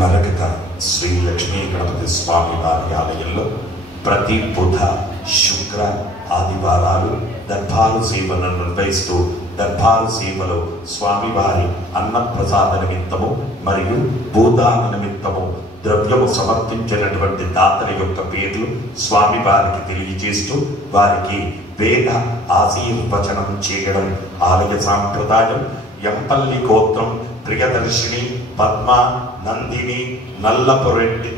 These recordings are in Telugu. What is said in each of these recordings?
మరకత శ్రీ లక్ష్మీ గణపతి స్వామి వారి ఆలయంలో ప్రతి బుధ, శుక్ర, ఆదివారాలు దర్బారు సేవలను నిర్వహిస్తూ దర్బారు సేవలో స్వామివారి అన్నప్రసాద నిమిత్తము మరియు భూదాన నిమిత్తము ద్రవ్యము సమర్పించినటువంటి దాతల యొక్క పేర్లు స్వామివారికి తెలియజేస్తూ వారికి వేద ఆశీర్వచనం చేయడం ఆలయ సాంప్రదాయం. ఎంపల్లి గోత్రం ప్రియదర్శిని, పద్మ, నందిని, నల్లపురెడ్డి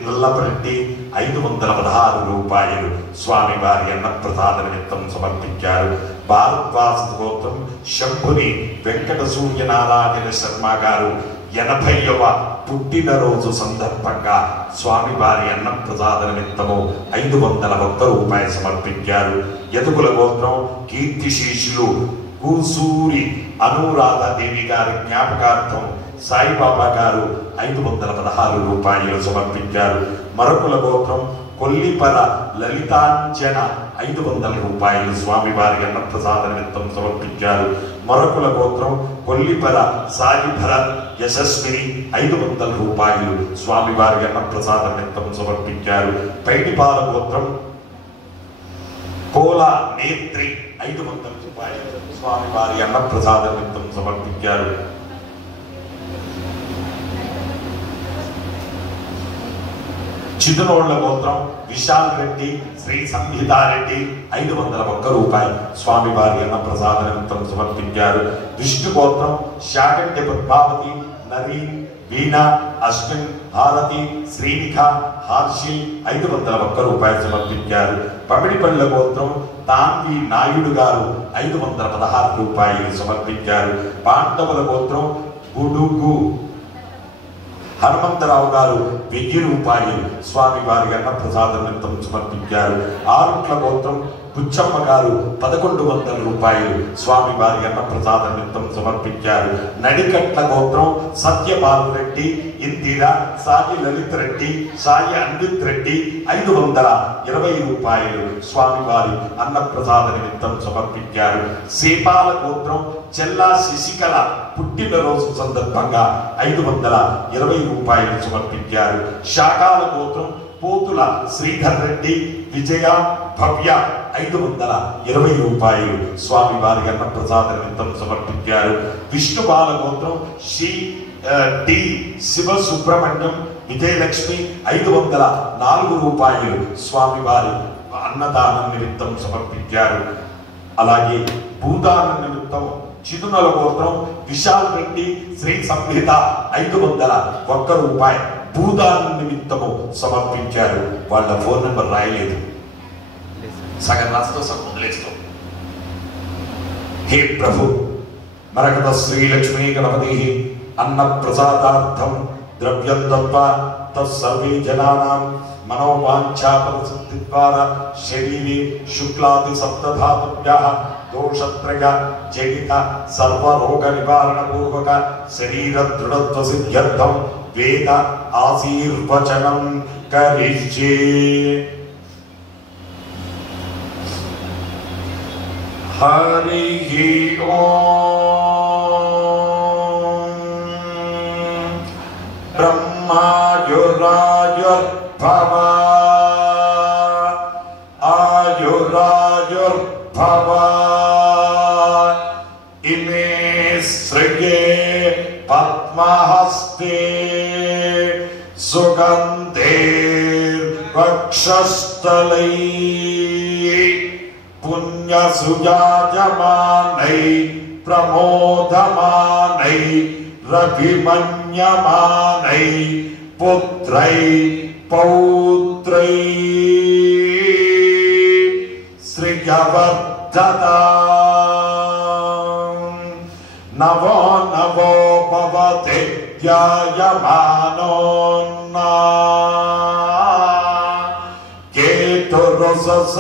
516 రూపాయలు స్వామివారి అన్నప్రసాద నిమిత్తం సమర్పించారు. భారద్వాస గోత్రం శంభుని వెంకట సూర్యనారాయణ శర్మ గారు 80వ పుట్టినరోజు సందర్భంగా స్వామివారి అన్నప్రసాద నిమిత్తము 501 రూపాయలు సమర్పించారు. యదుకుల గోత్రం కీర్తిశేషులు కూసూరి అనురాధాదేవి గారి జ్ఞాపకార్థం సాయిబాబా గారు 516 రూపాయలు సమర్పించారు. మరకుల గోత్రం కొల్లిపర లలితాంజన 500 రూపాయలు స్వామివారి అన్నప్రసాద నిమిత్తం సమర్పించారు. మరకుల గోత్రం కొల్లిపర సాయి భరత్ యశస్విని 500 రూపాయలు స్వామివారి అన్నప్రసాద నిమిత్తం సమర్పించారు. పైటిపాల గోత్రం కోల నేత్రి 500 రూపాయలు స్వామివారి అన్నప్రసాద నిమిత్తం సమర్పించారు. చిదునోళ్ల గోత్రం విశాల్ రెడ్డి, శ్రీ సంహితారెడ్డి 501 రూపాయలు స్వామివారి అన్నప్రసాద నిమిత్తం సమర్పించారు. విష్ణు గోత్రం శాకంటి పద్మావతి, నవీన్, వీణా, అశ్విన్, భారతి, శ్రీనిఖ, హార్షి 501 రూపాయలు సమర్పించారు. పమిడిపల్ల గోత్రం తాన్వి నాయుడు గారు 516 రూపాయలు సమర్పించారు. పాండవుల గోత్రం గుడుగు హనుమంతరావు గారు 1000 రూపాయలు స్వామివారి అన్నప్రసాద నిమిత్తం సమర్పించారు. ఆరుట్ల గోత్రం బుచ్చమ్మ గారు 1100 రూపాయలు స్వామివారి అన్నప్రసాద నిమిత్తం సమర్పించారు. నడికట్ల గోత్రం సత్యపాల్ రెడ్డి, ఇందిర, సాయి లలిత్ రెడ్డి, సాయి అన్విత్ రెడ్డి 520 రూపాయలు స్వామివారి అన్నప్రసాద నిమిత్తం సమర్పించారు. సేపాల గోత్రం చెల్లా శశికళ పుట్టినరోజు సందర్భంగా 520 రూపాయలు సమర్పించారు. శాఖాల గోత్రం పోతుల శ్రీధర్ రెడ్డి, విజయ, భవ్య 520 రూపాయలు స్వామివారి అన్నప్రసాద నిమిత్తం సమర్పించారు. విష్ణుబాల గోత్రం శ్రీ డి శివ సుబ్రహ్మణ్యం, విజయలక్ష్మి 504 రూపాయలు స్వామివారి అన్నదానం నిమిత్తం సమర్పించారు. అలాగే భూదాన నిమిత్తం చిదునల గోత్రం విశాల్ రెడ్డి, శ్రీ సంహిత 501 రూపాయి భూదానం నిమిత్తము సమర్పించారు. వాళ్ళ ఫోన్ నెంబర్ రాయలేదు, సగం రాస్తూ సగం వదిలేస్తాం. హే ప్రభు, మరకత శ్రీ లక్ష్మీ గణపతి అన్న ప్రసాదార్థం ద్రవ్యం దత్వా తత్సర్వే జనానాం మనోవాంఛాఫలసిద్ధి ద్వారా శరీరే శుక్లాది సప్తధాతుభ్యః దోషత్రయ జనిత సర్వరోగ నివారణ పూర్వక శరీర దృఢత్వ సిద్ధ్యర్థం వేద ఆశీర్వచనం కరిష్యే. హరి ఓం. బ్రహ్మాయురాయుర్భవ ఆయురాయుర్భవ ఇమే శ్రియే పద్మహస్తే సుగంధే వక్షస్థలై పుణ్యసుజాయమానై ప్రమోదమానై రభిమన్యమానై పుత్రై పౌత్రై శ్రియవర్ధతా. నవో నవో భవతే ధ్యాయమానోన్నా కేతురుసస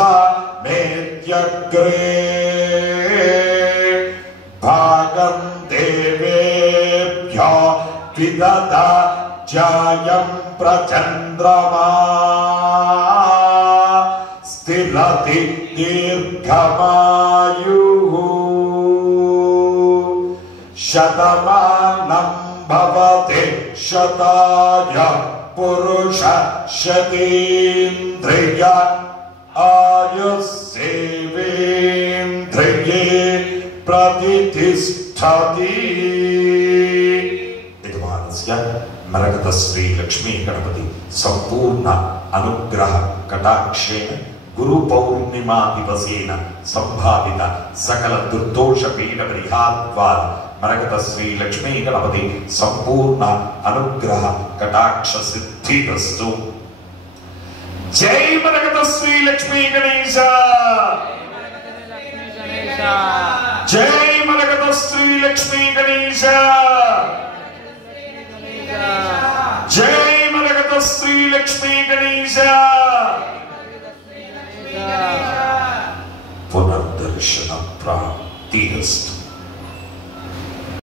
మేత్యగ్రే భాగం దేవేభ్యో విదదా ధ్యాయం ప్రచంద్రమా స్థిరతి దీర్ఘమాయుః शतमानं भवति शताय पुरुष शतेन्द्रिय आयुस्सेवेन्द्रिये प्रतिष्ठति। यजमानस्य मरकत श्री लक्ष्मी गणपति संपूर्ण अनुग्रह कटाक्षेण गुरु पौर्णिमा दिवसेन संभावित सकल दुर्दोष पीड परिहार मरकत श्री लक्ष्मी गणपति संपूर्ण अनुग्रह कटाक्ष सिद्धिरस्तु। जय मरकत श्री लक्ष्मी गणेश, जय मरकत श्री लक्ष्मी गणेश, जय मरकत श्री लक्ष्मी गणेश। पुनर्दर्शन प्राप्तिरस्तु।